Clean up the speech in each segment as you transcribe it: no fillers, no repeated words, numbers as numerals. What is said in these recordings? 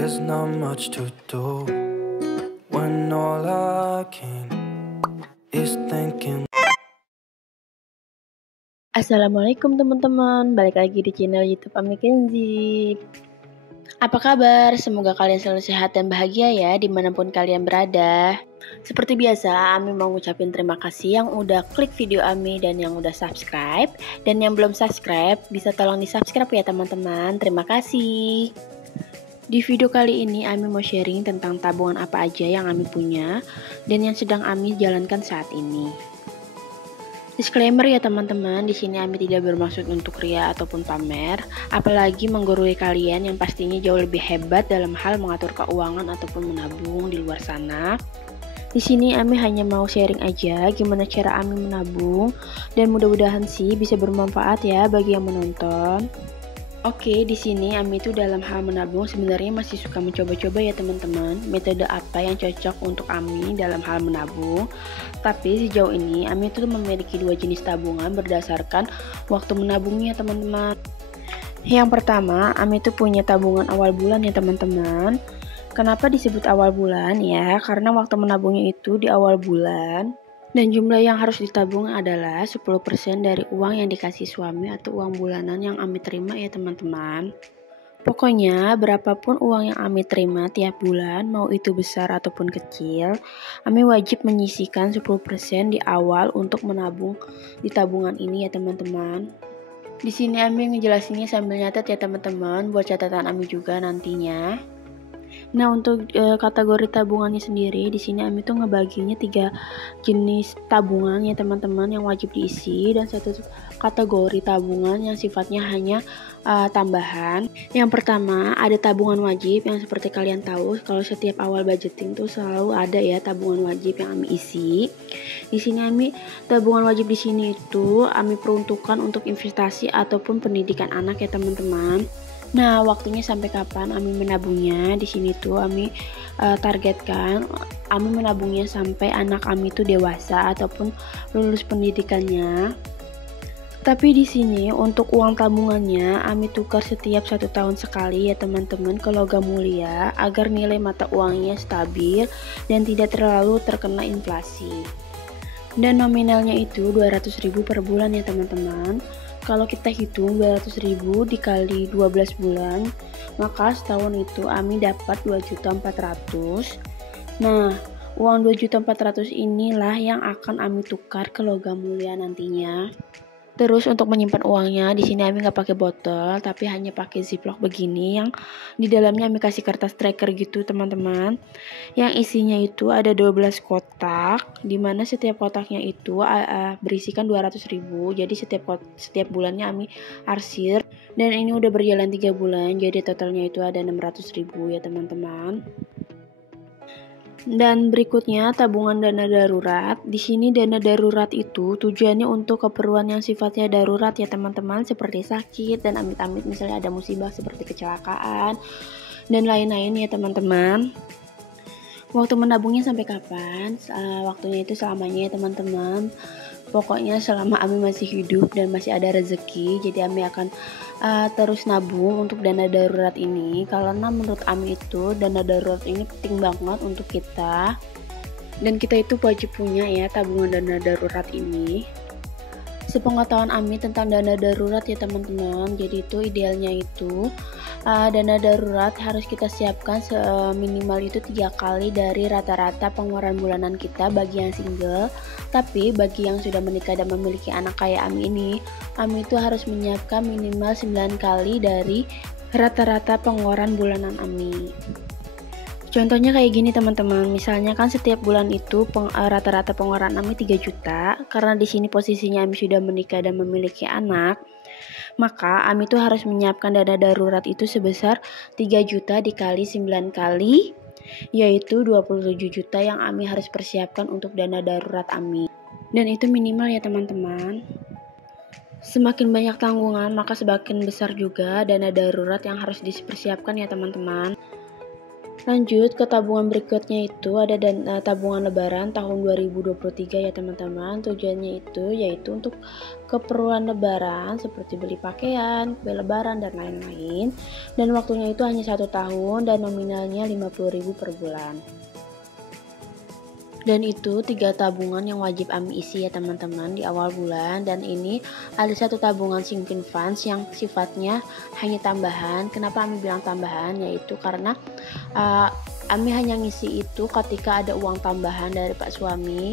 There's not much to do when all I can is thinking. Assalamualaikum teman-teman, balik lagi di channel YouTube Ami Kenzi. Apa kabar? Semoga kalian selalu sehat dan bahagia ya dimanapun kalian berada. Seperti biasa, Ami mau ngucapin terima kasih yang udah klik video Ami dan yang udah subscribe. Dan yang belum subscribe, bisa tolong di subscribe ya teman-teman. Terima kasih. Di video kali ini Ami mau sharing tentang tabungan apa aja yang Ami punya dan yang sedang Ami jalankan saat ini. Disclaimer ya teman-teman, di sini Ami tidak bermaksud untuk ria ataupun pamer, apalagi menggurui kalian yang pastinya jauh lebih hebat dalam hal mengatur keuangan ataupun menabung di luar sana. Di sini Ami hanya mau sharing aja gimana cara Ami menabung dan mudah-mudahan sih bisa bermanfaat ya bagi yang menonton. Oke, di sini Ami itu dalam hal menabung sebenarnya masih suka mencoba-coba ya teman-teman, metode apa yang cocok untuk Ami dalam hal menabung. Tapi sejauh ini Ami itu memiliki dua jenis tabungan berdasarkan waktu menabungnya teman-teman. Yang pertama, Ami itu punya tabungan awal bulan ya teman-teman. Kenapa disebut awal bulan ya? Karena waktu menabungnya itu di awal bulan. Dan jumlah yang harus ditabung adalah 10% dari uang yang dikasih suami atau uang bulanan yang Ami terima ya teman-teman. Pokoknya berapapun uang yang Ami terima tiap bulan, mau itu besar ataupun kecil, Ami wajib menyisihkan 10% di awal untuk menabung di tabungan ini ya teman-teman. Di sini Ami ngejelasinnya sambil nyatet ya teman-teman, buat catatan Ami juga nantinya. Nah, untuk kategori tabungannya sendiri, di sini Ami tuh ngebaginya 3 jenis tabungan ya teman-teman yang wajib diisi, dan satu kategori tabungan yang sifatnya hanya tambahan. Yang pertama ada tabungan wajib yang seperti kalian tahu kalau setiap awal budgeting tuh selalu ada ya tabungan wajib yang Ami isi. Di sini Ami tabungan wajib di sini itu Ami peruntukkan untuk investasi ataupun pendidikan anak ya teman-teman. Nah, waktunya sampai kapan Ami menabungnya? Di sini tuh Ami targetkan Ami menabungnya sampai anak Ami itu dewasa ataupun lulus pendidikannya. Tapi di sini untuk uang tabungannya Ami tukar setiap 1 tahun sekali ya teman-teman ke logam mulia agar nilai mata uangnya stabil dan tidak terlalu terkena inflasi. Dan nominalnya itu 200.000 per bulan ya teman-teman. Kalau kita hitung 200.000 dikali 12 bulan, maka setahun itu Ami dapat 2.400.000. Nah, uang 2.400.000 inilah yang akan Ami tukar ke logam mulia nantinya. Terus untuk menyimpan uangnya, di sini Ami nggak pakai botol, tapi hanya pakai ziplock begini yang di dalamnya Ami kasih kertas tracker gitu teman-teman. Yang isinya itu ada 12 kotak, dimana setiap kotaknya itu berisikan 200.000. Jadi setiap bulannya Ami arsir, dan ini udah berjalan 3 bulan, jadi totalnya itu ada 600.000 ya teman-teman. Dan berikutnya tabungan dana darurat. Di sini dana darurat itu tujuannya untuk keperluan yang sifatnya darurat ya teman-teman, seperti sakit dan amit-amit misalnya ada musibah seperti kecelakaan dan lain-lain ya teman-teman. Waktu menabungnya sampai kapan? Waktunya itu selamanya ya teman-teman. Pokoknya selama Ami masih hidup dan masih ada rezeki, jadi Ami akan terus nabung untuk dana darurat ini. Karena menurut Ami itu dana darurat ini penting banget untuk kita, dan kita itu wajib punya ya tabungan dana darurat ini. Sepengetahuan Ami tentang dana darurat ya teman-teman, jadi itu idealnya itu dana darurat harus kita siapkan minimal itu 3 kali dari rata-rata pengeluaran bulanan kita bagi yang single. Tapi bagi yang sudah menikah dan memiliki anak kayak Ami ini, Ami itu harus menyiapkan minimal 9 kali dari rata-rata pengeluaran bulanan Ami. Contohnya kayak gini teman-teman, misalnya kan setiap bulan itu rata-rata pengeluaran Ami 3 juta, karena di sini posisinya Ami sudah menikah dan memiliki anak, maka Ami tuh harus menyiapkan dana darurat itu sebesar 3 juta dikali 9 kali, yaitu 27 juta yang Ami harus persiapkan untuk dana darurat Ami. Dan itu minimal ya teman-teman. Semakin banyak tanggungan, maka semakin besar juga dana darurat yang harus dipersiapkan ya teman-teman. Lanjut ke tabungan berikutnya itu ada tabungan lebaran tahun 2023 ya teman-teman. Tujuannya itu yaitu untuk keperluan lebaran seperti beli pakaian, kue lebaran dan lain-lain. Dan waktunya itu hanya 1 tahun dan nominalnya 50.000 per bulan. Dan itu 3 tabungan yang wajib Ami isi ya teman-teman di awal bulan. Dan ini ada 1 tabungan sinking funds yang sifatnya hanya tambahan. Kenapa Ami bilang tambahan? Yaitu karena Ami hanya ngisi itu ketika ada uang tambahan dari Pak suami.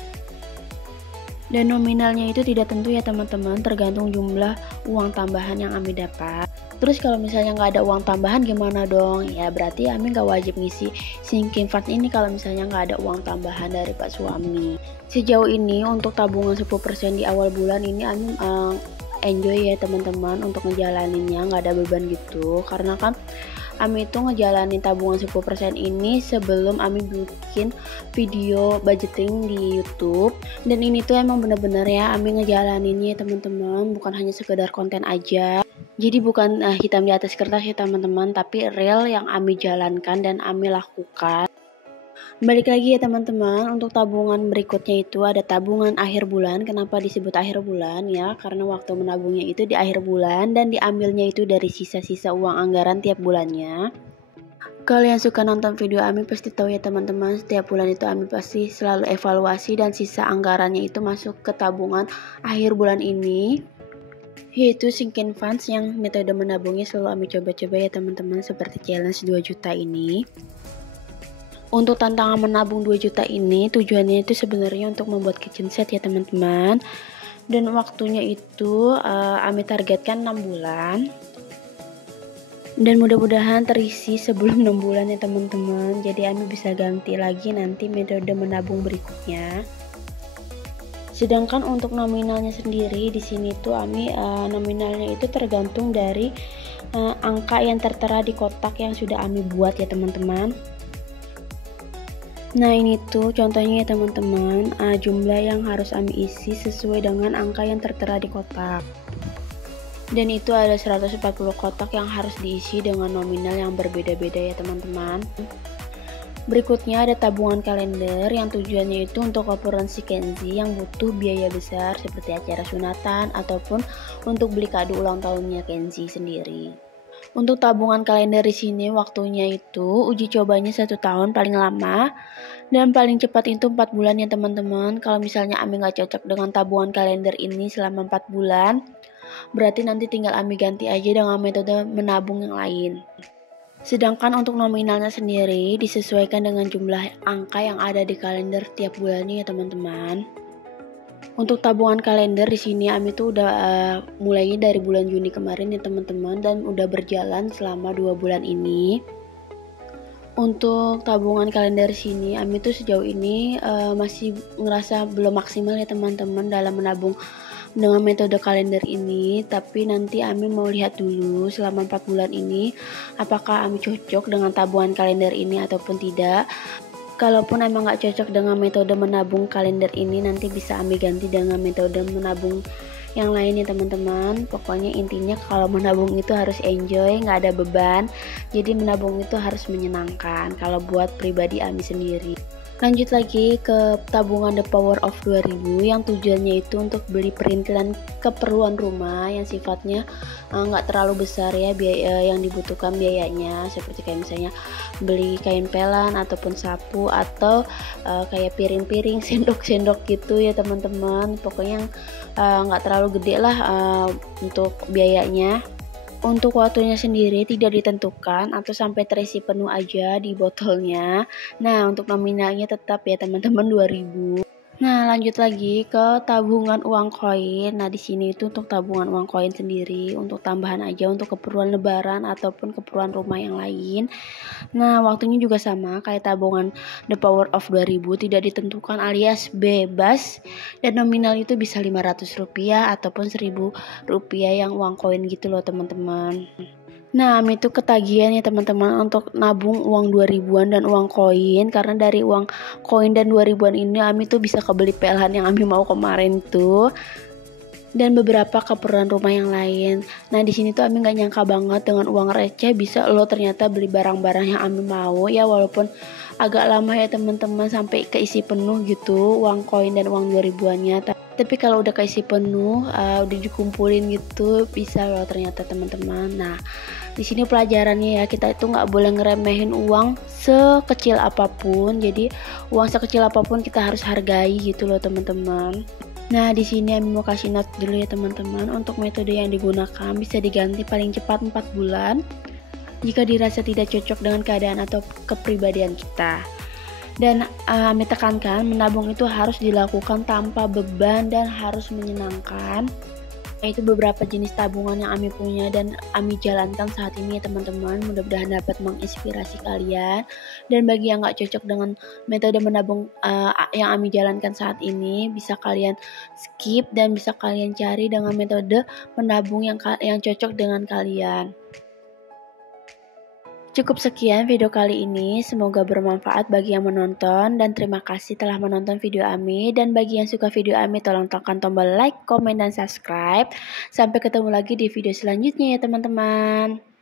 Dan nominalnya itu tidak tentu ya teman-teman, tergantung jumlah uang tambahan yang Ami dapat. Terus kalau misalnya nggak ada uang tambahan gimana dong? Ya berarti Ami nggak wajib ngisi sinking fund ini kalau misalnya nggak ada uang tambahan dari Pak suami. Sejauh ini untuk tabungan 10% di awal bulan ini Ami enjoy ya teman-teman untuk ngejalaninnya, nggak ada beban gitu. Karena kan Ami itu ngejalanin tabungan 10% ini sebelum Ami bikin video budgeting di YouTube. Dan ini tuh emang bener-bener ya Ami ngejalaninnya teman-teman, bukan hanya sekedar konten aja. Jadi bukan hitam di atas kertas ya teman-teman, tapi real yang Ami jalankan dan Ami lakukan. Balik lagi ya teman-teman, untuk tabungan berikutnya itu ada tabungan akhir bulan. Kenapa disebut akhir bulan ya? Karena waktu menabungnya itu di akhir bulan dan diambilnya itu dari sisa-sisa uang anggaran tiap bulannya. Kalau yang suka nonton video Ami pasti tahu ya teman-teman, setiap bulan itu Ami pasti selalu evaluasi dan sisa anggarannya itu masuk ke tabungan akhir bulan ini, yaitu sinking funds yang metode menabungnya selalu Ami coba-coba ya teman-teman, seperti challenge 2 juta ini. Untuk tantangan menabung 2 juta ini tujuannya itu sebenarnya untuk membuat kitchen set ya teman-teman. Dan waktunya itu Ami targetkan 6 bulan. Dan mudah-mudahan terisi sebelum 6 bulan ya teman-teman. Jadi Ami bisa ganti lagi nanti metode menabung berikutnya. Sedangkan untuk nominalnya sendiri di sini tuh Ami nominalnya itu tergantung dari angka yang tertera di kotak yang sudah Ami buat ya teman-teman. Nah ini tuh contohnya ya teman-teman, jumlah yang harus Ami isi sesuai dengan angka yang tertera di kotak. Dan itu ada 140 kotak yang harus diisi dengan nominal yang berbeda-beda ya teman-teman. Berikutnya ada tabungan kalender yang tujuannya itu untuk keperluan si Kenzi yang butuh biaya besar seperti acara sunatan ataupun untuk beli kado ulang tahunnya Kenzi sendiri. Untuk tabungan kalender di sini waktunya itu uji cobanya 1 tahun paling lama dan paling cepat itu 4 bulan ya teman-teman. Kalau misalnya Ami nggak cocok dengan tabungan kalender ini selama 4 bulan, berarti nanti tinggal Ami ganti aja dengan metode menabung yang lain. Sedangkan untuk nominalnya sendiri disesuaikan dengan jumlah angka yang ada di kalender tiap bulannya ya teman-teman. Untuk tabungan kalender di sini Ami tuh udah mulainya dari bulan Juni kemarin ya teman-teman dan udah berjalan selama 2 bulan ini. Untuk tabungan kalender sini Ami tuh sejauh ini masih ngerasa belum maksimal ya teman-teman dalam menabung dengan metode kalender ini, tapi nanti Ami mau lihat dulu selama 4 bulan ini apakah Ami cocok dengan tabungan kalender ini ataupun tidak. Kalaupun emang gak cocok dengan metode menabung kalender ini, nanti bisa Ami ganti dengan metode menabung yang lain ya teman-teman. Pokoknya intinya kalau menabung itu harus enjoy, gak ada beban. Jadi menabung itu harus menyenangkan kalau buat pribadi Ami sendiri. Lanjut lagi ke tabungan The Power of 2000 yang tujuannya itu untuk beli perintilan keperluan rumah yang sifatnya nggak terlalu besar ya biaya yang dibutuhkan biayanya, seperti kayak misalnya beli kain pelan ataupun sapu atau kayak piring-piring, sendok-sendok gitu ya teman-teman. Pokoknya nggak terlalu gede lah untuk biayanya. Untuk waktunya sendiri tidak ditentukan atau sampai terisi penuh aja di botolnya. Nah, untuk nominalnya tetap ya teman-teman 2000. Nah, lanjut lagi ke tabungan uang koin. Nah, di sini itu untuk tabungan uang koin sendiri untuk tambahan aja untuk keperluan lebaran ataupun keperluan rumah yang lain. Nah, waktunya juga sama kayak tabungan The Power of 2000, tidak ditentukan alias bebas dan nominal itu bisa Rp500 ataupun Rp1.000 yang uang koin gitu loh teman-teman. Nah, Ami itu ketagihan ya teman-teman untuk nabung uang 2000-an dan uang koin, karena dari uang koin dan 2000-an ini Ami tuh bisa kebeli pelan yang Ami mau kemarin tuh. dan beberapa keperluan rumah yang lain. Nah di sini tuh Ami nggak nyangka banget dengan uang receh bisa lo ternyata beli barang-barang yang Ami mau ya, walaupun agak lama ya teman-teman sampai keisi penuh gitu uang koin dan uang 2000-annya. Tapi kalau udah keisi penuh, udah dikumpulin gitu bisa lo ternyata teman-teman. Nah di sini pelajarannya ya, kita itu nggak boleh ngeremehin uang sekecil apapun. Jadi uang sekecil apapun kita harus hargai gitu loh teman-teman. Nah, di sini Ami mau kasih note dulu ya teman-teman. Untuk metode yang digunakan bisa diganti paling cepat 4 bulan jika dirasa tidak cocok dengan keadaan atau kepribadian kita. Dan Ami tekankan, menabung itu harus dilakukan tanpa beban dan harus menyenangkan. Nah, itu beberapa jenis tabungan yang Ami punya dan Ami jalankan saat ini ya teman-teman. Mudah-mudahan dapat menginspirasi kalian. Dan bagi yang gak cocok dengan metode menabung yang Ami jalankan saat ini, bisa kalian skip dan bisa kalian cari dengan metode menabung yang cocok dengan kalian. Cukup sekian video kali ini, semoga bermanfaat bagi yang menonton dan terima kasih telah menonton video Ami. Dan bagi yang suka video Ami tolong tekan tombol like, komen, dan subscribe. Sampai ketemu lagi di video selanjutnya ya teman-teman.